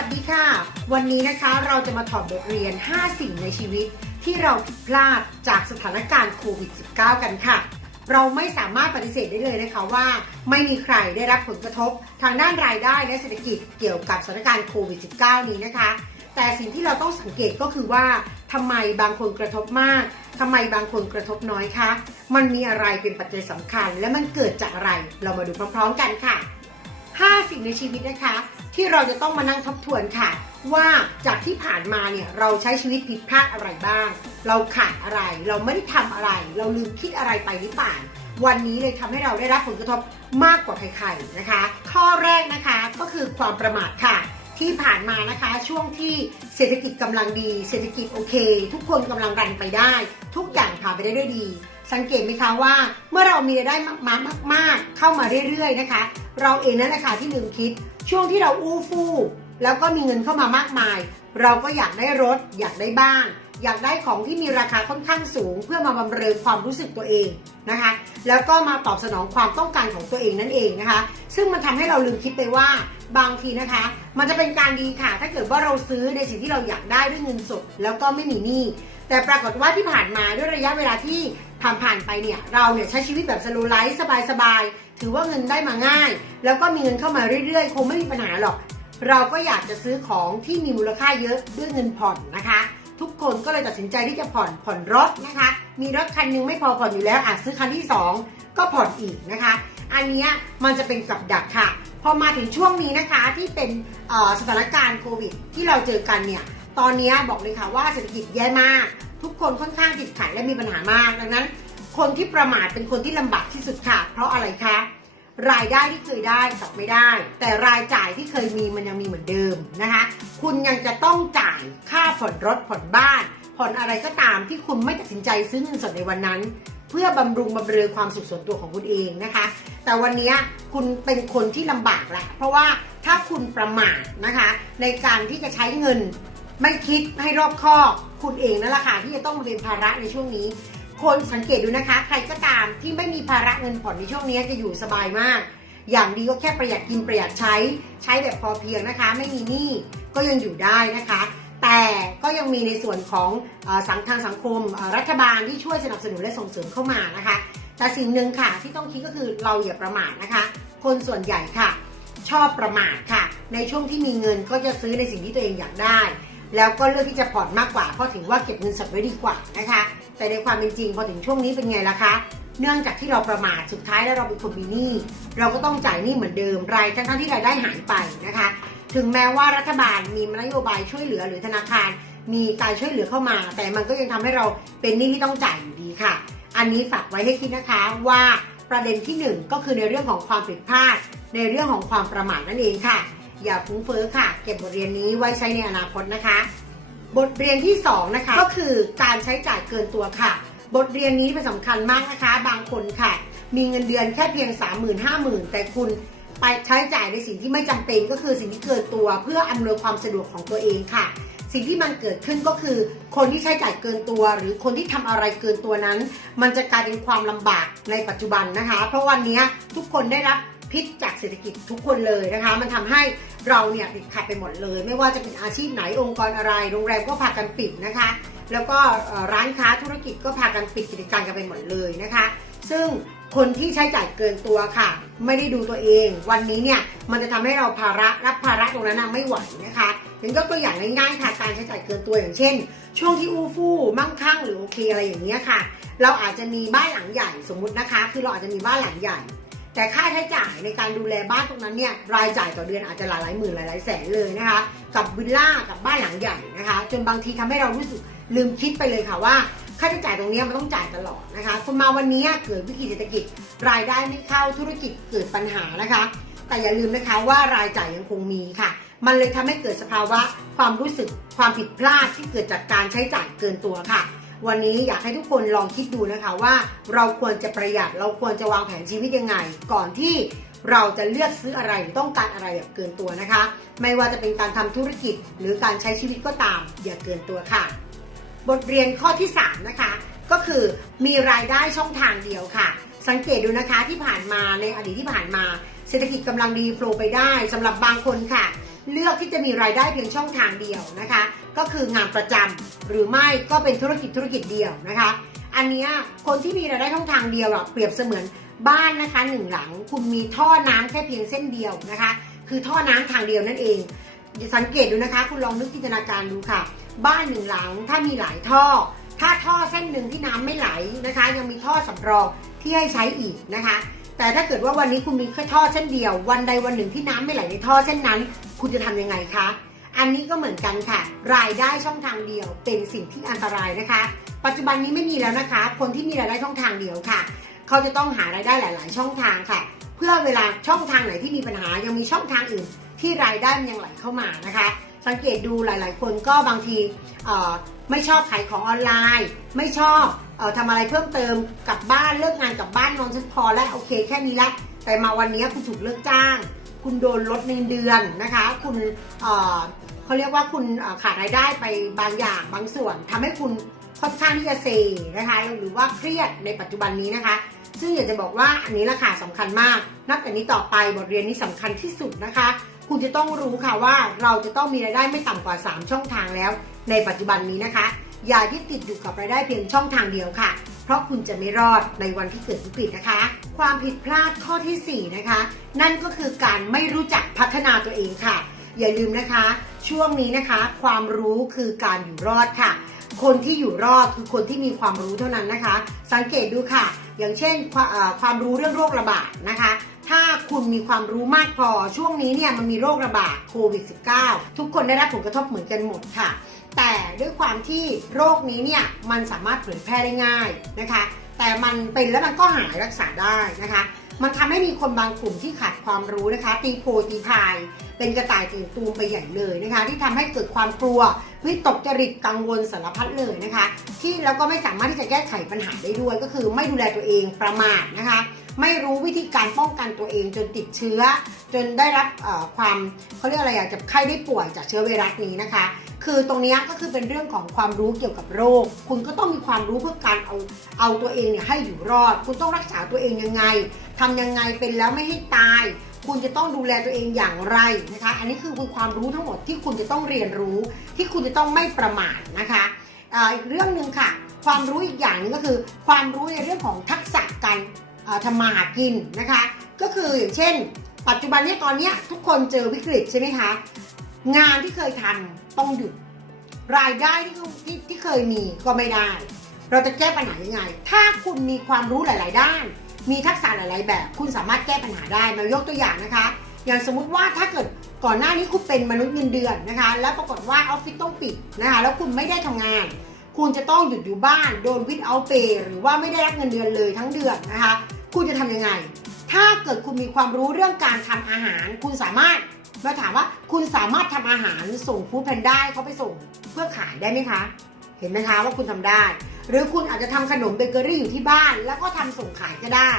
วัสดีค่ะ วันนี้นะคะเราจะมาถอดบทเรียน 5 สิ่งในชีวิต ที่เราผิดพลาดจากสถานการณ์โควิด -19 กันค่ะ เราไม่สามารถปฏิเสธได้เลยนะคะว่า ไม่มีใครได้รับผลกระทบทางด้านรายได้และเศรษฐกิจเกี่ยวกับสถานการณ์โควิด -19 นี้นะคะ แต่สิ่งที่เราต้องสังเกตก็คือว่าทำไมบางคนกระทบมากทำไมบางคนกระทบน้อยคะ มันมีอะไรเป็นปัจจัยสำคัญ และมันเกิดจากอะไร เรามาดูพร้อมๆกันค่ะ 5 สิ่งในชีวิตนะคะ ที่เราจะต้องมานั่งทบทวนค่ะ ว่าจากที่ผ่านมาเนี่ยเราใช้ชีวิตผิดพลาดอะไรบ้าง เราขาดอะไร เราไม่ได้ทำอะไร เราลืมคิดอะไรไปหรือเปล่าวันนี้เลยทำให้เราได้รับผลกระทบมากกว่าใครๆนะคะ ข้อแรกนะคะก็คือความประมาทค่ะที่ผ่านมานะคะช่วงที่เศรษฐกิจกำลังดี เศรษฐกิจโอเค ทุกคนกำลังรันไปได้ ทุกอย่างผ่านไปได้ด้วยดี สังเกตไหมคะว่า เมื่อเรามีรายได้มากๆมาก ๆ เข้ามาเรื่อยๆนะคะ เราเองนั่นแหละค่ะที่ลืมคิด ช่วงที่เราอู้ฟู่แล้วก็มีเงินเข้ามามากมาย เราก็อยากได้รถ อยากได้บ้าน อยากได้ของที่มีราคาค่อนข้างสูง เพื่อมาบำเรอความรู้สึกตัวเองนะคะ แล้วก็มาตอบสนองความต้องการของตัวเองนั่นเองนะคะ ซึ่งมันทำให้เราลืมคิดไปว่าบางทีนะคะ มันจะเป็นการดีค่ะ ถ้าเกิดว่าเราซื้อในสิ่งที่เราอยากได้ด้วยเงินสดแล้วก็ไม่มีหนี้แต่ปรากฏว่าที่ผ่านมาด้วยระยะเวลาที่ ผ่านผ่านๆไปเนี่ยเราเนี่ยใช้ชีวิตแบบสโลไลฟ์สบายๆถือว่าเงินได้มาง่าย แล้วก็มีเงินเข้ามาเรื่อยๆ คงไม่มีปัญหาหรอก เราก็อยากจะซื้อของที่มีมูลค่าเยอะด้วยเงินผ่อนนะคะ ทุกคนก็เลยตัดสินใจที่จะผ่อนผ่อนรถนะคะ มีรถคันหนึงไม่พอผ่อนอยู่แล้วอาจซื้อคันที่ 2 ก็ผ่อนอีกนะคะ อันนี้มันจะเป็นกับดักค่ะ พอมาถึงช่วงนี้นะคะที่เป็นสถานการณ์โควิด ที่เราเจอกันเนี่ยตอนนี้บอกเลยค่ะว่าเศรษฐกิจแย่มาก ทุกคนค่อนข้างติดขัดและมีปัญหามากดังนั้น คนที่ประมาทเป็นคนที่ลำบากที่สุดค่ะ เพราะอะไรคะรายได้ที่เคยได้กลับไม่ได้ แต่รายจ่ายที่เคยมีมันยังมีเหมือนเดิมนะคะ คุณยังจะต้องจ่ายค่าผ่อนรถผ่อนบ้าน ผ่อนอะไรก็ตามที่คุณไม่ตัดสินใจซื้อเงินสดในวันนั้น เพื่อบำรุงบำเรอความสุขส่วนตัวของคุณเองนะคะ แต่วันนี้คุณเป็นคนที่ลำบากแหละเพราะว่าถ้าคุณประมาทนะคะ ในการที่จะใช้เงิน ไม่คิดให้รอบคอบคุณเองนั่นแหละค่ะที่จะต้องมาเป็นภาระในช่วงนี้ คนสังเกตดูนะคะ ใครก็ตามที่ไม่มีภาระเงินผ่อนในช่วงนี้จะอยู่สบายมาก อย่างดีก็แค่ประหยัดกินประหยัดใช้ ใช้แบบพอเพียงนะคะ ไม่มีหนี้ก็ยังอยู่ได้นะคะ แต่ก็ยังมีในส่วนของอสังทางสังคมรัฐบาลที่ช่วยสนับสนุนและส่งเสริมเข้ามานะคะ แต่สิ่งหนึ่งค่ะที่ต้องคิดก็คือเราอย่าประมาทนะคะ คนส่วนใหญ่ค่ะ ชอบประมาทค่ะ ในช่วงที่มีเงินก็จะซื้อในสิ่งที่ตัวเองอยากได้ แล้วก็เลือกที่จะผ่อนมากกว่าเพราะถือว่าเก็บเงินสดไว้ดีกว่านะคะ แต่ในความเป็นจริงพอถึงช่วงนี้เป็นไงล่ะคะเนื่องจากที่เราประมาทสุดท้ายแล้วเราเป็นคนมีหนี้เราก็ต้องจ่ายหนี้เหมือนเดิมรายทั้งที่รายได้หายไปนะคะ ถึงแม้ว่ารัฐบาลมีนโยบายช่วยเหลือหรือธนาคาร มีการช่วยเหลือเข้ามา แต่มันก็ยังทำให้เราเป็นหนี้ที่ต้องจ่ายอยู่ดีค่ะ อันนี้ฝากไว้ให้คิดนะคะว่าประเด็นที่หนึ่งก็คือในเรื่องของความผิดพลาด ในเรื่องของความประมาทนั่นเองค่ะ อย่าฟุ้งเฟ้อค่ะ เก็บบทเรียนนี้ไว้ใช้ในอนาคตนะคะ บทเรียนที่สองนะคะก็คือการใช้จ่ายเกินตัวค่ะ บทเรียนนี้เป็นสำคัญมากนะคะ บางคนค่ะ มีเงินเดือนแค่เพียง 3 0 0 0 0 5 0,000 แต่คุณไปใช้จ่ายในสิ่งที่ไม่จำเป็นก็คือสิ่งที่เกินตัว เพื่ออำนวยความสะดวกของตัวเองค่ะ สิ่งที่มันเกิดขึ้นก็คือ คนที่ใช้จ่ายเกินตัว หรือคนที่ทำอะไรเกินตัวนั้น มันจะกลายเป็นความลำบากในปัจจุบันนะคะ เพราะวันนี้ทุกคนได้รับ พิษจากเศรษฐกิจทุกคนเลยนะคะ มันทำให้เราเนี่ยติดขัดไปหมดเลย ไม่ว่าจะเป็นอาชีพไหนองค์กรอะไร โรงแรมก็พากันปิดนะคะ แล้วก็ร้านค้าธุรกิจก็พากันปิดกิจการกันไปหมดเลยนะคะ ซึ่งคนที่ใช้จ่ายเกินตัวค่ะ ไม่ได้ดูตัวเอง วันนี้เนี่ยมันจะทำให้เราภาระรับภาระตรงนั้นไม่ไหวนะคะอย่างยกตัวอย่างง่ายๆค่ะการใช้จ่ายเกินตัวอย่างเช่น ช่วงที่อู้ฟู่มั่งคั่งหรือโอเคอะไรอย่างเงี้ยค่ะ เราอาจจะมีบ้านหลังใหญ่สมมุตินะคะ คือเราอาจจะมีบ้านหลังใหญ่ แต่ค่าใช้จ่ายในการดูแลบ้านตรงนั้นเนี่ยรายจ่ายต่อเดือนอาจจะหลายหลายหมื่นหลายหลายแสนเลยนะคะ กับวิลล่ากับบ้านหลังใหญ่นะคะ จนบางทีทำให้เรารู้สึกลืมคิดไปเลยค่ะว่าค่าใช้จ่ายตรงนี้มันต้องจ่ายตลอดนะคะคุณมาวันนี้เกิดวิกฤตเศรษฐกิจ รายได้ไม่เข้าธุรกิจเกิดปัญหานะคะ แต่อย่าลืมนะคะว่ารายจ่ายยังคงมีค่ะ มันเลยทำให้เกิดสภาวะความรู้สึกความผิดพลาดที่เกิดจากการใช้จ่ายเกินตัวค่ะ วันนี้อยากให้ทุกคนลองคิดดูนะคะว่าเราควรจะประหยัดเราควรจะวางแผนชีวิตยังไง ก่อนที่เราจะเลือกซื้ออะไรหรือต้องการอะไรแบบเกินตัวนะคะ ไม่ว่าจะเป็นการทำธุรกิจหรือการใช้ชีวิตก็ตาม อย่าเกินตัวค่ะ บทเรียนข้อที่ 3 นะคะ ก็คือมีรายได้ช่องทางเดียวค่ะ สังเกตดูนะคะที่ผ่านมาในอดีตที่ผ่านมา เศรษฐกิจกำลังดีโฟลไปได้สำหรับบางคนค่ะ เลือกที่จะมีรายได้เพียงช่องทางเดียวนะคะ ก็คืองานประจำหรือไม่ก็เป็นธุรกิจธุรกิจเดียวนะคะ อันนี้คนที่มีรายได้ช่องทางเดียวเปรียบเสมือนบ้านนะคะหนึ่งหลังคุณมีท่อน้ำแค่เพียงเส้นเดียวนะคะ คือท่อน้ำทางเดียวนั่นเองสังเกตดูนะคะ คุณลองนึกจินตนาการดูค่ะ บ้านหนึ่งหลังถ้ามีหลายท่อ ถ้าท่อเส้นหนึ่งที่น้ำไม่ไหลนะคะ ยังมีท่อสำรองที่ให้ใช้อีกนะคะ แต่ถ้าเกิดว่าวันนี้คุณมีแค่ท่อเส้นเดียว วันใดวันหนึ่งที่น้ำไม่ไหลในท่อเส้นนั้น คุณจะทำยังไงคะ อันนี้ก็เหมือนกันค่ะ รายได้ช่องทางเดียวเป็นสิ่งที่อันตรายนะคะ ปัจจุบันนี้ไม่มีแล้วนะคะ คนที่มีรายได้ช่องทางเดียวค่ะ เขาจะต้องหารายได้หลาย ๆ ช่องทางค่ะ เพื่อเวลาช่องทางไหนที่มีปัญหายังมีช่องทางอื่น ที่รายได้มันยังไหลเข้ามานะคะ สังเกตดูหลาย ๆ คนก็บางทีไม่ชอบขายของออนไลน์ ไม่ชอบเออทำอะไรเพิ่มเติมกลับบ้านเลิกงานกลับบ้านนอนฉันพอแล้วโอเคแค่นี้ละแต่มาวันนี้คุณถูกเลิกจ้าง คุณโดนลดเงินเดือนนะคะ คุณเเขาเรียกว่าคุณขาดรายได้ไปบางอย่างบางส่วนทำให้คุณค่อนข้างที่จะเซนะคะ หรือว่าเครียดในปัจจุบันนี้นะคะ ซึ่งอยากจะบอกว่าอันนี้ราคาสำคัญมาก นับแต่นี้ต่อไปบทเรียนนี้สำคัญที่สุดนะคะ คุณจะต้องรู้ค่ะว่าเราจะต้องมีรายได้ไม่ต่ำกว่า 3 ช่องทางแล้ว ในปัจจุบันนี้นะคะ อย่ายึดติดอยู่กับรายได้เพียงช่องทางเดียวค่ะ เพราะคุณจะไม่รอดในวันที่เกิดวิกฤตนะคะ ความผิดพลาดข้อทีสี่ 4 นะคะ นั่นก็คือการไม่รู้จักพัฒนาตัวเองค่ะ อย่าลืมนะคะ ช่วงนี้นะคะ ความรู้คือการอยู่รอดค่ะ คนที่อยู่รอดคือคนที่มีความรู้เท่านั้นนะคะ สังเกตดูค่ะ อย่างเช่นควาเอ่อความรู้เรื่องโรคระบาดนะคะถ้าคุณมีความรู้มากพอช่วงนี้เนี่ยมันมีโรคระบาดโควิด -19 ทุกคนได้รับผลกระทบเหมือนกันหมดค่ะ แต่ด้วยความที่โรคนี้เนี่ยมันสามารถเผยแพร่ได้ง่ายนะคะ แต่มันเป็นแล้วมันก็หายรักษาได้นะคะ มันทำให้มีคนบางกลุ่มที่ขาดความรู้นะคะ ตีโพตีพาย เป็นกระต่ายตื่นตูมไปใหญ่เลยนะคะ ที่ทำให้เกิดความกลัววิตกจริตกังวลสารพัดเลยนะคะ ที่แล้วก็ไม่สามารถที่จะแก้ไขปัญหาได้ด้วย ก็คือไม่ดูแลตัวเองประมาทนะคะ ไม่รู้วิธีการป้องกันตัวเองจนติดเชื้อ จนได้รับความเขาเรียกอะไรอะจะไข้ได้ป่วยจากเชื้อไวรัสนี้นะคะ คือตรงนี้ก็คือเป็นเรื่องของความรู้เกี่ยวกับโรค คุณก็ต้องมีความรู้เพื่อการเอาเอาตัวเองเนี่ยให้อยู่รอด คุณต้องรักษาตัวเองยังไงทำยังไงเป็นแล้วไม่ให้ตาย คุณจะต้องดูแลตัวเองอย่างไรนะคะ อันนี้คือคือความรู้ทั้งหมดที่คุณจะต้องเรียนรู้ ที่คุณจะต้องไม่ประมาทนะคะอ่าอีกเรื่องหนึ่งค่ะ ความรู้อีกอย่างหนึงก็คือ ความรู้ในเรื่องของทักษะการอ่อทำมาหากินนะคะ ก็คืออย่างเช่น ปัจจุบันนี้ตอนนี้ทุกคนเจอวิกฤตใช่ไหมคะงานที่เคยทำต้องหยุดรายได้ที่ที่ที่เคยมีก็ไม่ได้ เราจะแก้ปัญหายังไง ถ้าคุณมีความรู้หลาย ๆ ด้าน มีทักษะหลาย ๆ แบบ คุณสามารถแก้ปัญหาได้มายกตัวอย่างนะคะ อย่างสมมุติว่าถ้าเกิดก่อนหน้านี้คุณเป็นมนุษย์เงินเดือนนะคะ แล้วปรากฏว่าออฟฟิศต้องปิดนะคะแล้วคุณไม่ได้ทำงาน คุณจะต้องหยุดอยู่บ้านโดนวิดเอาเปหรือว่าไม่ได้รับเงินเดือนเลยทั้งเดือนนะคะ คุณจะทำยังไง ถ้าเกิดคุณมีความรู้เรื่องการทำอาหาร คุณสามารถมาถามว่าคุณสามารถทำอาหารส่งฟู้ดแพนด้าเขาไปส่งเพื่อขายได้ไหมคะ เห็นไหมคะว่าคุณทำได้ หรือคุณอาจจะทำขนมเบเกอรี่อยู่ที่บ้าน แล้วก็ทำส่งขายก็ได้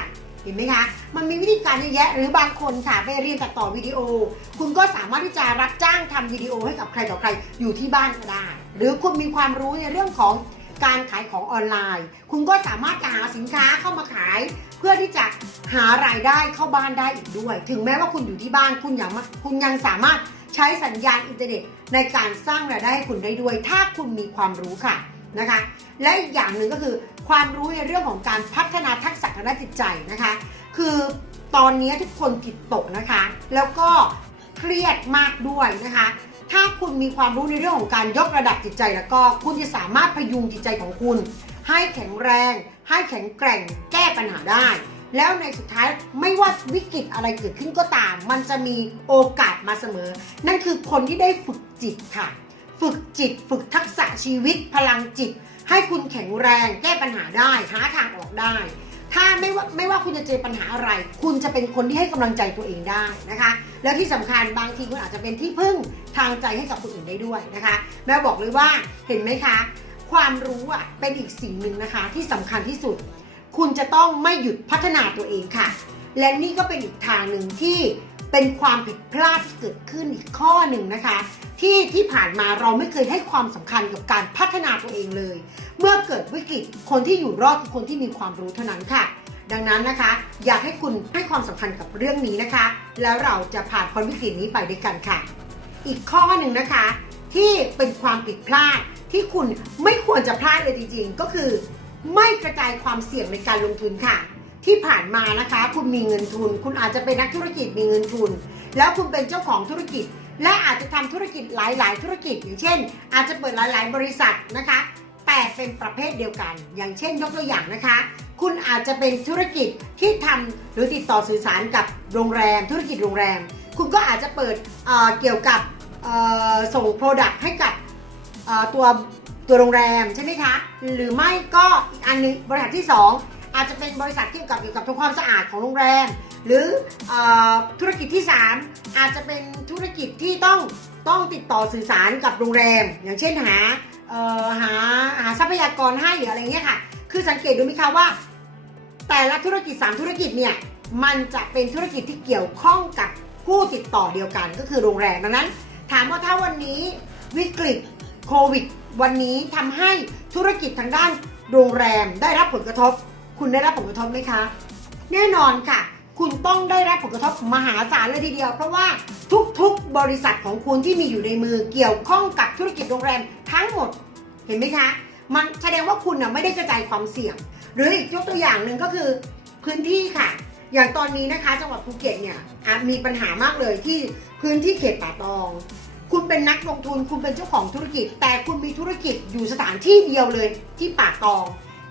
เห็นไหมคะ มันมีวิธีการเยอะแยะ หรือบางคนค่ะไปเรียนตัดต่อวิดีโอ คุณก็สามารถที่จะรับจ้างทำวิดีโอให้กับใครต่อใครอยู่ที่บ้านก็ได้ หรือคุณมีความรู้ในเรื่องของการขายของออนไลน์ คุณก็สามารถหาสินค้าเข้ามาขาย เพื่อที่จะหารายได้เข้าบ้านได้อีกด้วย ถึงแม้ว่าคุณอยู่ที่บ้านคุณยังคุณยังสามารถ ใช้สัญญาณอินเทอร์เน็ตในการสร้างรายได้ให้คุณได้ด้วย ถ้าคุณมีความรู้ค่ะนะคะ และอีกอย่างหนึ่งก็คือความรู้ในเรื่องของการพัฒนาทักษะทางด้านจิตใจนะคะ คือตอนนี้ทุกคนจิตตกนะคะ แล้วก็เครียดมากด้วยนะคะ ถ้าคุณมีความรู้ในเรื่องของการยกระดับจิตใจ แล้วก็คุณจะสามารถพยุงจิตใจของคุณ ให้แข็งแรง ให้แข็งแกร่งแก้ปัญหาได้ แล้วในสุดท้ายไม่ว่าวิกฤตอะไรเกิดขึ้นก็ตาม มันจะมีโอกาสมาเสมอ นั่นคือคนที่ได้ฝึกจิตค่ะ ฝึกจิต ฝึกทักษะชีวิต พลังจิต ให้คุณแข็งแรง แก้ปัญหาได้หาทางออกได้ ถ้าไม่ว่าไม่ว่าคุณจะเจอปัญหาอะไร คุณจะเป็นคนที่ให้กำลังใจตัวเองได้นะคะ แล้วที่สำคัญบางทีคุณอาจจะเป็นที่พึ่งทางใจให้กับคนอื่นได้ด้วยนะคะแม่บอกเลยว่าเห็นไหมคะ ความรู้อะเป็นอีกสิ่งหนึ่งนะคะที่สำคัญที่สุด คุณจะต้องไม่หยุดพัฒนาตัวเองค่ะ และนี่ก็เป็นอีกทางหนึ่งที่เป็นความผิดพลาดที่เกิดขึ้นอีกข้อหนึ่งนะคะ ที่ที่ผ่านมาเราไม่เคยให้ความสำคัญกับการพัฒนาตัวเองเลย เมื่อเกิดวิกฤตคนที่อยู่รอดคือคนที่มีความรู้เท่านั้นค่ะ ดังนั้นนะคะ อยากให้คุณให้ความสำคัญกับเรื่องนี้นะคะ แล้วเราจะผ่านพ้นวิกฤตนี้ไปด้วยกันค่ะ อีกข้อหนึ่งนะคะ ที่เป็นความผิดพลาดที่คุณไม่ควรจะพลาดเลยจริงๆ ก็คือ ไม่กระจายความเสี่ยงในการลงทุนค่ะ ที่ผ่านมานะคะ คุณมีเงินทุน คุณอาจจะเป็นนักธุรกิจมีเงินทุน แล้วคุณเป็นเจ้าของธุรกิจ และอาจจะทำธุรกิจหลาย ๆ ธุรกิจ อย่างเช่น อาจจะเปิดหลาย ๆ บริษัทนะคะ แต่เป็นประเภทเดียวกัน อย่างเช่น ยกตัวอย่างนะคะ คุณอาจจะเป็นธุรกิจที่ทำหรือติดต่อสื่อสารกับโรงแรม ธุรกิจโรงแรม คุณก็อาจจะเปิดเเกี่ยวกับส่งโปรดักต์ให้กับตัว ตัวโรงแรมใช่ไหมคะ หรือไม่ก็อีกอันนึงบริษัทที่ 2 อาจจะเป็นบริษัทเกี่ยวกับเกี่ยวกับทำความสะอาดของโรงแรม หรืออธุรกิจที่ 3 อาจจะเป็นธุรกิจที่ต้องต้องติดต่อสื่อสารกับโรงแรม อย่างเช่นหาหาหาทรัพยากรให้หรืออะไรเงี้ยค่ะ คือสังเกตดูไหมคะว่า แต่ละธุรกิจ 3 ธุรกิจเนี่ยมันจะเป็นธุรกิจที่เกี่ยวข้องกับผู้ติดต่อเดียวกันก็คือโรงแรมดังนั้น ถามว่าถ้าวันนี้วิกฤต โควิด วันนี้ทำให้ธุรกิจทางด้านโรงแรมได้รับผลกระทบ คุณได้รับผลกระทบไหมคะ แน่นอนค่ะ คุณต้องได้รับผลกระทบมหาศาลเลยทีเดียว เพราะว่าทุกๆบริษัทของคุณที่มีอยู่ในมือเกี่ยวข้องกับธุรกิจโรงแรมทั้งหมดเห็นไหมคะ มันแสดงว่าคุณน่ะไม่ได้กระจายความเสี่ยง หรืออีกยกตัวอย่างหนึ่งก็คือพื้นที่ค่ะ อย่างตอนนี้นะคะ จังหวัดภูเก็ตเนี่ยมีปัญหามากเลยที่พื้นที่เขตป่าตอง คุณเป็นนักลงทุนคุณเป็นเจ้าของธุรกิจ แต่คุณมีธุรกิจอยู่สถานที่เดียวเลยที่ป่าตอง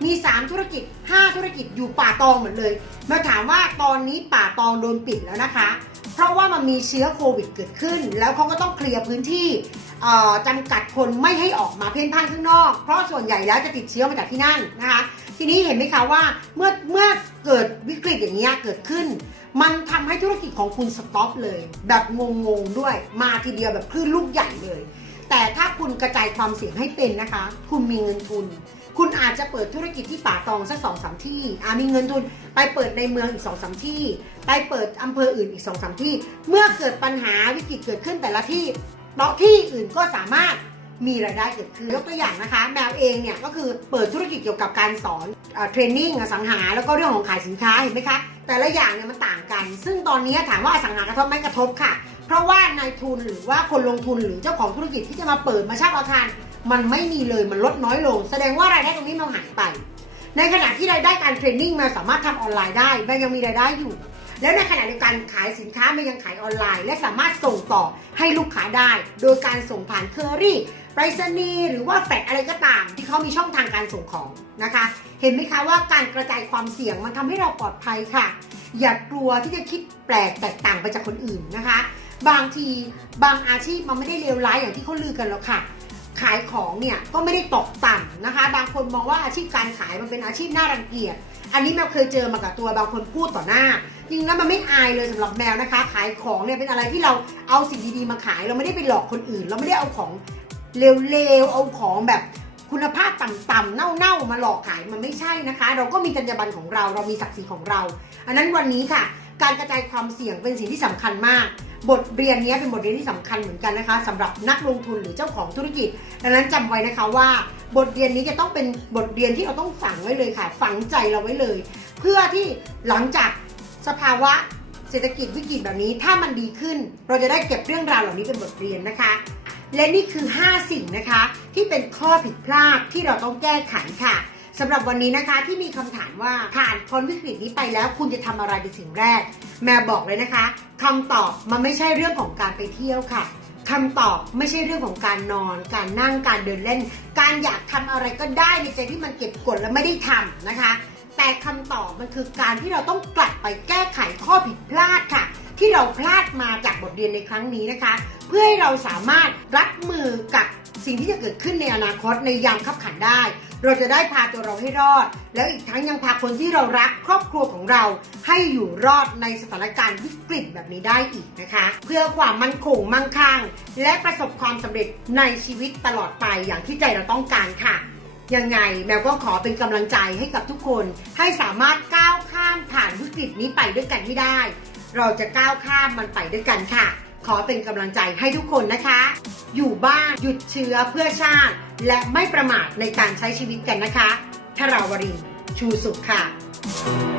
มี 3 ธุรกิจ 5 ธุรกิจอยู่ป่าตองเหมือนเลย มาถามว่าตอนนี้ป่าตองโดนปิดแล้วนะคะ เพราะว่ามันมีเชื้อโควิดเกิดขึ้น แล้วเขาก็ต้องเคลียร์พื้นที่เอ่อจำกัดคนไม่ให้ออกมาเพ่นพ่านข้างนอก เพราะส่วนใหญ่แล้วจะติดเชื้อมาจากที่นั่นนะคะทีนี้เห็นไหมคะว่าเมื่อเมื่อเกิดวิกฤตอย่างนี้ยเกิดขึ้น มันทำให้ธุรกิจของคุณสต็อปเลย แบบงงๆด้วยมาทีเดียวแบบคลื่นลูกใหญ่เลย แต่ถ้าคุณกระจายความเสี่ยงให้เป็นนะคะ คุณมีเงินทุน คุณอาจจะเปิดธุรกิจที่ป่าตองสักสองสามที่อามีเงินทุนไปเปิดในเมืองอีกสองสามที่ ไปเปิดอำเภออื่นอีกสองสามที่ เมื่อเกิดปัญหาวิกฤตเกิดขึ้นแต่ละที่เนาะที่อื่นก็สามารถมีรายได้เกิดขึ้นยกตัวอย่างนะคะ แมวเองเนี่ยก็คือเปิดธุรกิจเกี่ยวกับการสอนเทรนนิ่งอสังหา แล้วก็เรื่องของขายสินค้าเห็นไหมคะ แต่ละอย่างเนี่ยมันต่างกัน ซึ่งตอนนี้ถามว่าอสังหากระทบไหมกระทบค่ะ เพราะว่านายทุนหรือว่าคนลงทุนหรือเจ้าของธุรกิจที่จะมาเปิดมาเช่าอาคาร มันไม่มีเลยมันลดน้อยลง แสดงว่ารายได้ตรงนี้มันหายไป ในขณะที่รายได้การเทรนนิ่งมันสามารถทำออนไลน์ได้มันยังมีรายได้อยู่ แล้วในขณะเดียวกันขายสินค้ามันยังขายออนไลน์ และสามารถส่งต่อให้ลูกค้าได้ โดยการส่งผ่านเคอรี่ไปรษณีย์หรือว่าแฟกอะไรก็ตาม ที่เขามีช่องทางการส่งของนะคะ เห็นไหมคะว่าการกระจายความเสี่ยงมันทำให้เราปลอดภัยค่ะ อย่ากลัวที่จะคิดแปลกแตกต่างไปจากคนอื่นนะคะ บางทีบางอาชีพมันไม่ได้เลวร้ายอย่างที่เขาลือกันหรอกค่ะ ขายของเนี่ยก็ไม่ได้ตกต่ำนะคะ บางคนมองว่าอาชีพการขายมันเป็นอาชีพน่ารังเกียจ อันนี้แมวเคยเจอมากับตัวบางคนพูดต่อหน้า จริงแล้วมันไม่อายเลยสำหรับแมวนะคะ ขายของเนี่ยเป็นอะไรที่เราเอาสิ่งดีๆมาขาย เราไม่ได้ไปหลอกคนอื่น เราไม่ได้เอาของเลวๆเอาของแบบคุณภาพต่ำๆเน่าๆมาหลอกขายมันไม่ใช่นะคะ เราก็มีจรรยาบรรณของเรา เรามีศักดิ์ศรีของเรา อันนั้นวันนี้ค่ะ การกระจายความเสี่ยงเป็นสิ่งที่สำคัญมาก บทเรียนนี้เป็นบทเรียนที่สำคัญเหมือนกันนะคะสำหรับนักลงทุนหรือเจ้าของธุรกิจ ดังนั้นจำไว้นะคะว่า บทเรียนนี้จะต้องเป็นบทเรียนที่เราต้องฝังไว้เลยค่ะ ฝังใจเราไว้เลย เพื่อที่หลังจากสภาวะเศรษฐกิจวิกฤตแบบนี้ถ้ามันดีขึ้น เราจะได้เก็บเรื่องราวเหล่านี้เป็นบทเรียนนะคะ และนี่คือ 5 สิ่งนะคะ ที่เป็นข้อผิดพลาดที่เราต้องแก้ไขค่ะ สำหรับวันนี้นะคะที่มีคำถามว่าผ่านพ้นวิกฤตนี้ไปแล้ว คุณจะทำอะไรเป็นสิ่งแรก แม่บอกเลยนะคะคำตอบมันไม่ใช่เรื่องของการไปเที่ยวค่ะคำตอบไม่ใช่เรื่องของการนอน การนั่งการเดินเล่น การอยากทำอะไรก็ได้ในใจที่มันเก็บกดและไม่ได้ทำนะคะ แต่คำตอบมันคือการที่เราต้องกลับไปแก้ไขข้อผิดพลาดค่ะ ที่เราพลาดมาจากบทเรียนในครั้งนี้นะคะ เพื่อให้เราสามารถรับมือกับสิ่งที่จะเกิดขึ้นในอนาคตในยามขับขันได้ เราจะได้พาตัวเราให้รอด แล้วอีกทั้งยังพาคนที่เรารักครอบครัวของเรา ให้อยู่รอดในสถานการณ์วิกฤตแบบนี้ได้อีกนะคะ เพื่อความมั่นคงมั่งคั่งและประสบความสำเร็จในชีวิตตลอดไปอย่างที่ใจเราต้องการค่ะยังไงแมวก็ขอเป็นกำลังใจให้กับทุกคน ให้สามารถก้าวข้ามผ่านวิกฤตนี้ไปด้วยกันให้ได้ เราจะก้าวข้ามมันไปด้วยกันค่ะ ขอเป็นกำลังใจให้ทุกคนนะคะ อยู่บ้านหยุดเชื้อเพื่อชาติ และไม่ประมาทในการใช้ชีวิตกันนะคะทราวรินทร์ชูสุขค่ะ